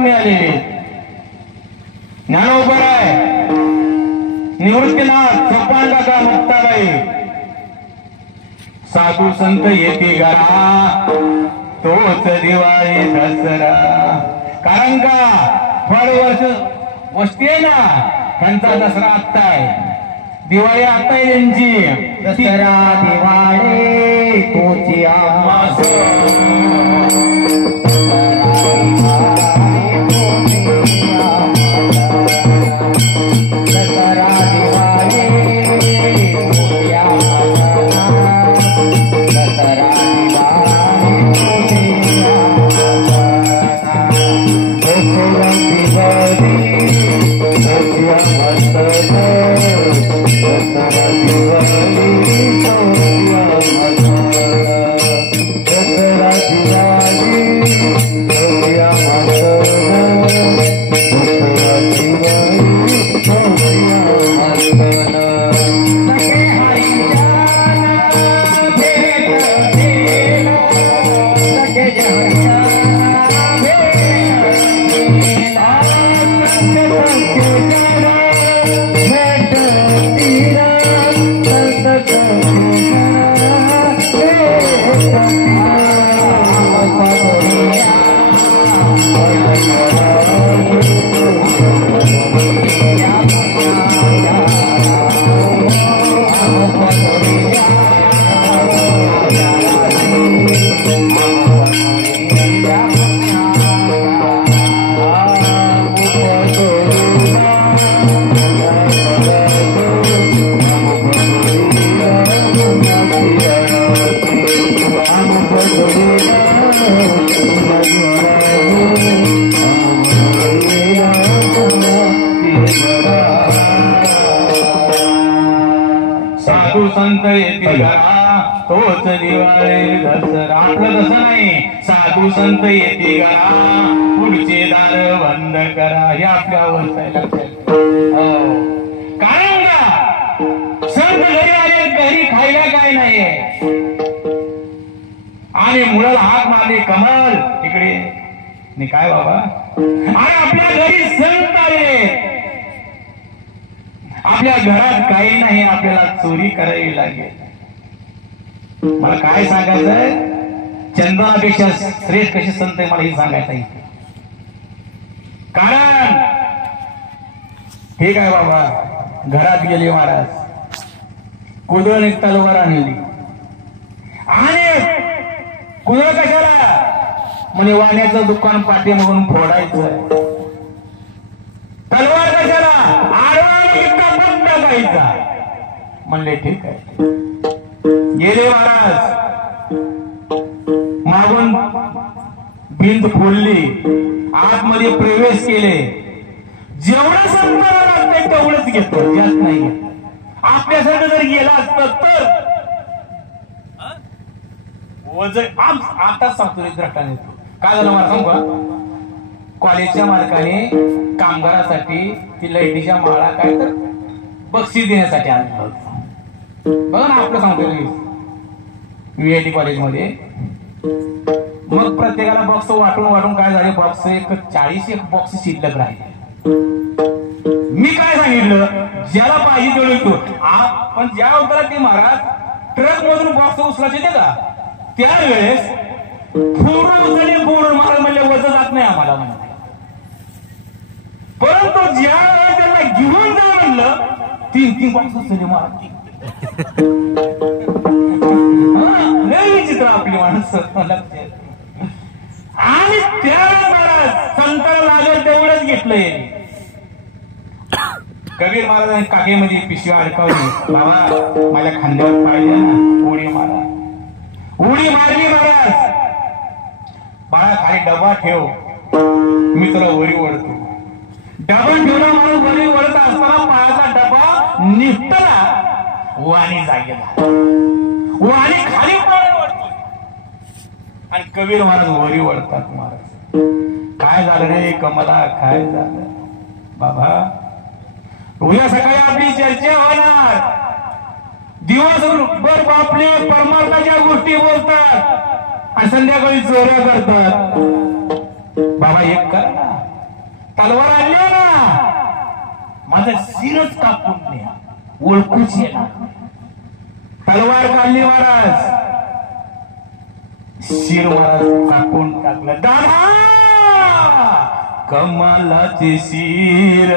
मिळालेली ज्ञानोबर आहे निवृत्तीनाथ चौपान काका मुक्ताबाई साधू संत येते घरा तोच दिवाळी दसरा कारण का फळ वर्ष वस्ती आहे ना त्यांचा दसरा आत्ता आहे दिवाळी आता आहे त्यांची दसरा दिवाळी तोची आम्हास साधू संत येते घरा तोच दिवाळी दसरा आपलं तसं नाही साधू संत येते घरा पुढचे दार बंद करा हे आपल्यावर कारण का संत घरी आले घरी खायला काय नाहीये आणि मुलाला हात मारले कमल इकडे नाही काय बाबा आणि आपल्या घरी संत आले आपल्या घरात काही नाही आपल्याला चोरी करावी लागेल मला काय सांगायचंय चंदनापेक्षा श्रेष्ठ कशी संत आहे मला हे सांगायचं आहे कारण हे काय बाबा घरात गेले महाराज कुदळ एक तलवार आणली आणि कुदळ कशाला म्हणजे वाण्याचं दुकान पाठीमागून फोडायचं तलवार कशाला म्हणले ठीक आहे गेले महाराज मागून भिंत फोडली आतमध्ये प्रवेश केले जेवढं संपवायला लागतंय तेवढंच घेतो जास्त नाही आपल्यासारखं जर गेला असतं तर वजन आता सांगतो रटाने काय झालं मला सांगू का कॉलेजच्या मालकाने कामगारासाठी ती लाईटीच्या माळा काय तर बक्षीस देण्यासाठी आणलं होतं बघा ना आपलं सांगतो VIT कॉलेजमध्ये मग प्रत्येकाला बॉक्स वाटून वाटून काय झाले बॉक्स एक 40 बॉक्स शिल्लक राहिले मी काय सांगितलं ज्याला पाहिजे तेवढं तो पण ज्या उतरा ते महाराज ट्रक मधून बॉक्स उचलायचे ते का त्यावेळेस फोडून उचलले फोडून महाराज म्हणले वजन जात नाही आम्हाला म्हणते परंतु ज्या वेळेस त्यांना घेऊन जा म्हणलं 3 बॉक्स उचलले महाराज लई चित्र आपली माणसं आणि त्यावेळेस संताला लागेल तेवढंच घेतलंय कबीर महाराजांनी कागेमध्ये पिशवी अडकावली बाबा माझ्या खांद्यावर पाहिजे ना उडी मारा उडी मारली महाराज बाळा खाली डबा ठेव मी तुला वरी ओढतो डबा ठेवला म्हणून वरी ओढत असताना पायाचा डबा निघताना वाणी जागेला वाणी खाली पाय ओढतो आणि कबीर महाराज वरी ओढतात महाराज काय झालं रे कमला काय झालं बाबा उद्या सकाळी आपली चर्चा होणार दिवसभर बापले परमार्थाच्या गोष्टी बोलतात आणि संध्याकाळी चोऱ्या करतात बाबा एक करा ना तलवार आणली ना माझं शिरच कापून द्या, ओळखूच येणार. तलवार काढली महाराज, शिर महाराज कापून टाकलं. दादा कमलाचे शिर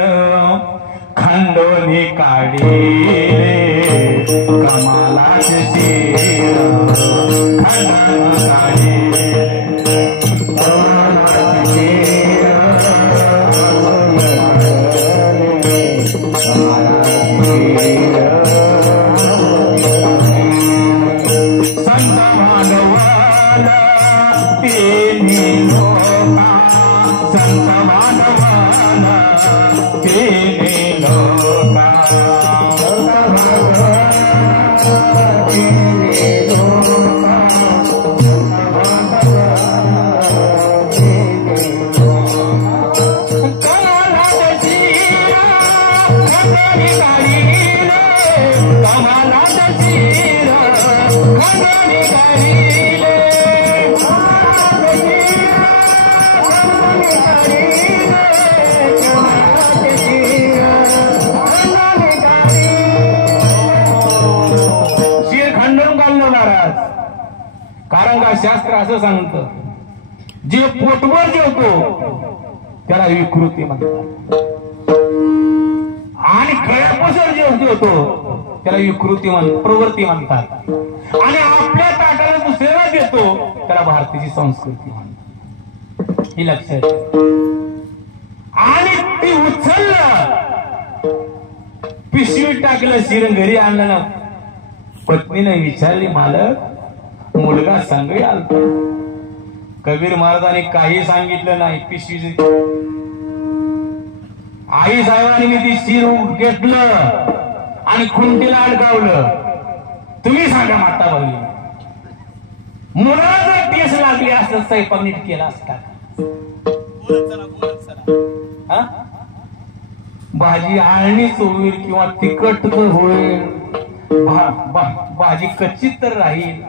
खंडोनी काढले, कमलाचे शिर खंडोनी काढले. कारण का शास्त्र असं सांगतं, जे पोटभर जेवतो त्याला विकृती म्हणतात, आणि गळ्यापासून जेवतो त्याला विकृती प्रवृत्ती म्हणतात, आणि आपल्या ताटाला दुसऱ्याला देतो त्याला भारताची संस्कृती म्हणतात. ही लक्षात. आणि ती उचललं, पिशवीत टाकलं, शिर घरी आणलं ना, पत्नीने विचारली, मालक मुलगा संगही आलता. कबीर महाराजांनी काही सांगितलं नाही. पिशवी आई साहेबांनी मी ती शिर घेतलं आणि खुंटीला अडकावलं. तुम्ही सांगा माता बघली, मुलाला जर टेस लागली असतं स्वयंपाक नीट केला असता. भाजी आळणी होईल किंवा तिखट तर होईल, भाजी कच्ची तर राहील.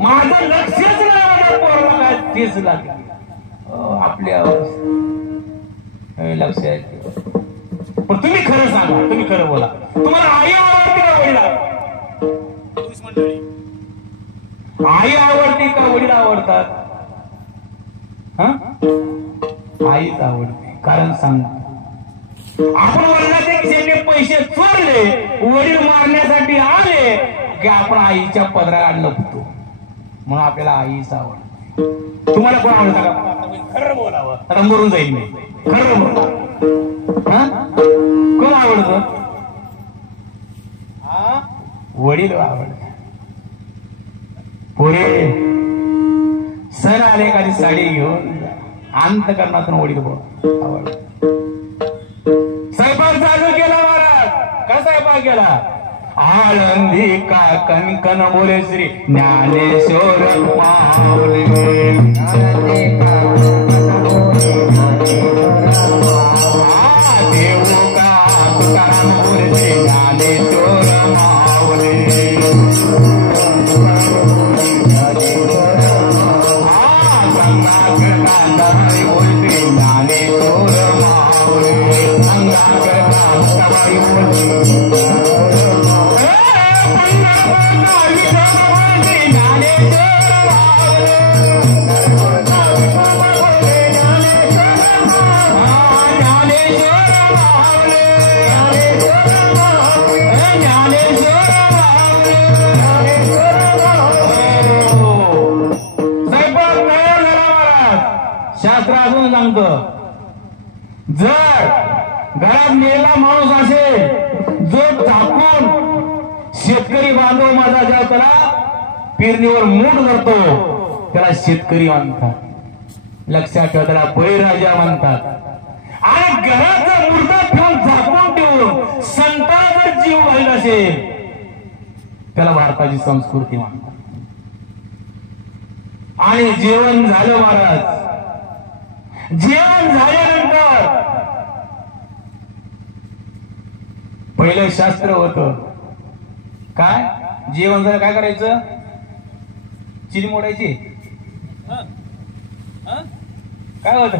माझं लक्षच नाही पोराला काय तेच लागली. आपल्या लक्ष आहे. पण तुम्ही खरं सांगा, तुम्ही खरं बोला, तुम्हाला आई आवडते का वडील? आई आवडते का वडील आवडतात? आईच आवडते. कारण सांगतो, आपण वडिलांच्या खिशाने पैसे चोरले, वडील मारण्यासाठी आले की आपण आईच्या पदरात लपतो. मग आपल्याला आईच आवडते. तुम्हाला कोण आवडतं का? खरं बोलावं, रंगवून जाईल मी. खरं बोला. कोण आवडतं? वडील आवडत. पुढे सण आले एखादी साडी घेऊन अंतकरणातून वडील आवडत. स्वयंपाक चालू केला महाराज. का स्वयंपाक केला? आळंदी का कणकण बोले श्री ज्ञानेश्वर माऊली. देव का तुकाराम बोले श्री ज्ञानेश्वर माऊली. गंगाधरी बोलते ज्ञानेश्वर माऊली. गंगाधरी बोलते शास्त्र अजून सांगतं, जर घरात मेला माणूस असेल जो झाकून शेतकरी बांधव माझा ज्या त्याला पेरणीवर मूठ धरतो त्याला शेतकरी म्हणतात. लक्षात ठेवा, त्याला बळीराजा म्हणतात. आणि घरात जर मुर्दा ठेवून झाकून ठेवून संताला जर जीव घालत असेल त्याला भारताची संस्कृती म्हणतात. आणि जेवण झालं महाराज. जेवण झाल्यानंतर पहिलं शास्त्र होतं काय? जेवण झालं काय करायचं? चिली मोडायची. काय होत?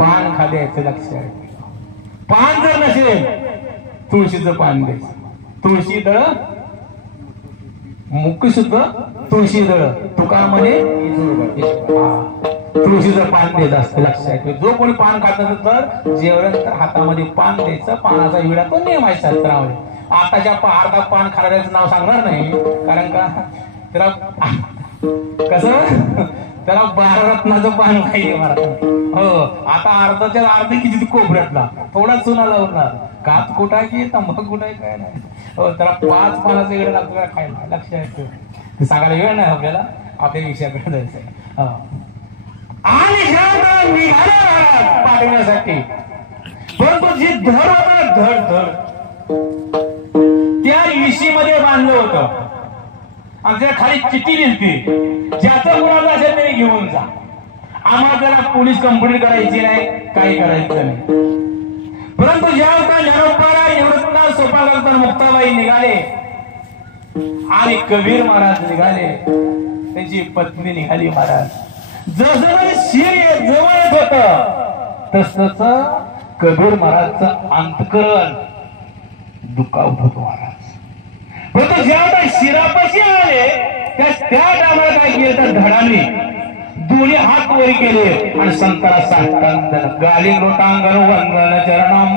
पान खाद्याचं लक्षात. पान जर नसेल तुळशीचं पान द्यायचं. तुळशी दळ मुक्की सुद्धा तुळशी दळ तुका म्हणे तुळशीचं पान द्यायचं असतं लक्षात. जो कोणी पान खात असेल तर जेवण तर हातामध्ये पान द्यायचं. पानाचा विडा तो नियम आहे शास्त्रामध्ये. आताच्या अर्धा पान खाणाऱ्याचं नाव सांगणार नाही कारण का त्याला कसं त्याला 12 रत्नाचं पान पाहिजे महाराज. हो आता अर्धाच्या अर्ध किती कोपऱ्यातला थोडा चुना लावणार कात कुठा की तंबाखू कुठे काय नाही. हो त्याला 5 पानाचं वेळ लागतो खायला लक्षात. ते सांगायला वेळ नाही आपल्याला आपल्या विषयाकडे जायचंय. आणि निघाला पाठवण्यासाठी परंतु जी धड होता धड धड त्या विशीमध्ये बांधलं होतं आणि त्या खाली चिठ्ठी लिहिली ज्याचं मुलाचं असेल तरी घेऊन जा. आम्हाला त्याला पोलीस कंप्लेंट करायची नाही काही करायचं नाही. परंतु ज्या ज्ञानोबाला निवृत्त सोपा करताना मुक्ताबाई निघाले आणि कबीर महाराज निघाले. त्यांची पत्नी निघाली. महाराज जसं शिर जवळ येत होत तस कबीर महाराजचं अंतकरण दुखावत होत. महाराज परंतु ज्या शिरापाशी आले त्या टायमाला काय केलं तर धडाने दोन्ही हात वर केले आणि संताला साष्टांग गाली लोटांगण वंदन चरणम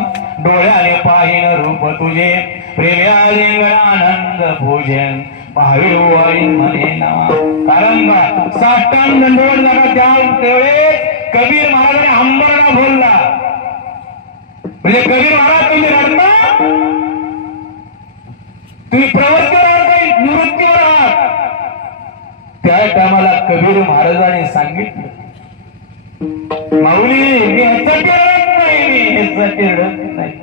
डोळ्याने पाहिन रूप तुझे प्रेम्याने आनंद पूजन पाहावे वाईन म्हणे ना. कारण साष्टांग दंडवत झाला त्यावेळे कबीर महाराजाने हंबरडा बोलला. म्हणजे कबीर महाराज तुम्ही रडता तुम्ही प्रवृत्तीवर आहात निवृत्तीवर आहात. त्या टायमाला कबीर महाराजांनी सांगितलं माऊली मी ह्यासाठी रडत नाही मी ह्यासाठी रडत नाही.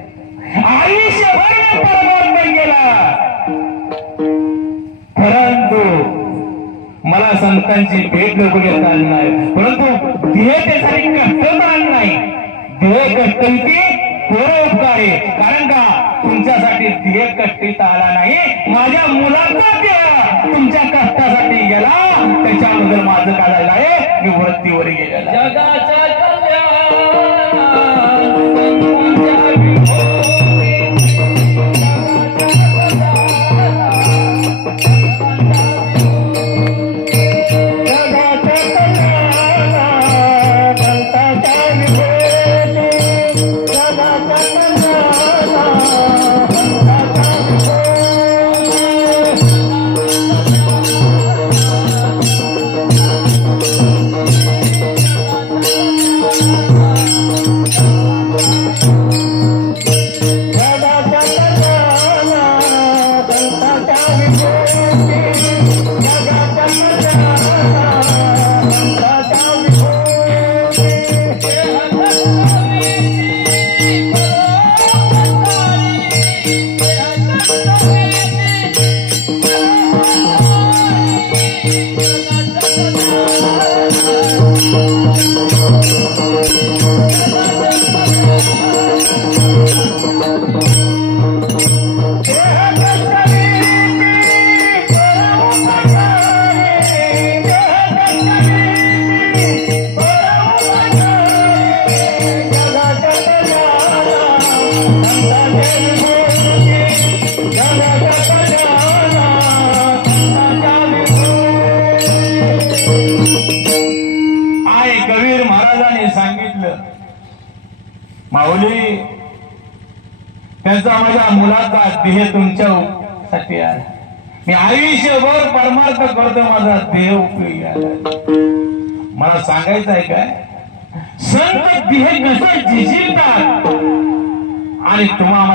आयुष्यभर परमात्मा गेला परंतु मला संतांची भेट नको घेता आली नाही. परंतु देह त्यासाठी कष्ट आलं नाही. देह कष्ट उपकार आहे. कारण का तुमच्यासाठी देह कष्टीत आला नाही. माझ्या मुलाचा देह तुमच्या कष्टासाठी गेला. त्याच्याबद्दल माझं काय झालं आहे मी वृत्तीवर गेलेला. जगाच्या माऊली त्यांचा माझ्या मुलाचा देह तुमच्यासाठी आहे. मी आयुष्यभर परमार्थ करतो माझा देह उपयोगी आहे. मला सांगायचं आहे काय संत देह कसं जिजिलतात आणि तुम्हाला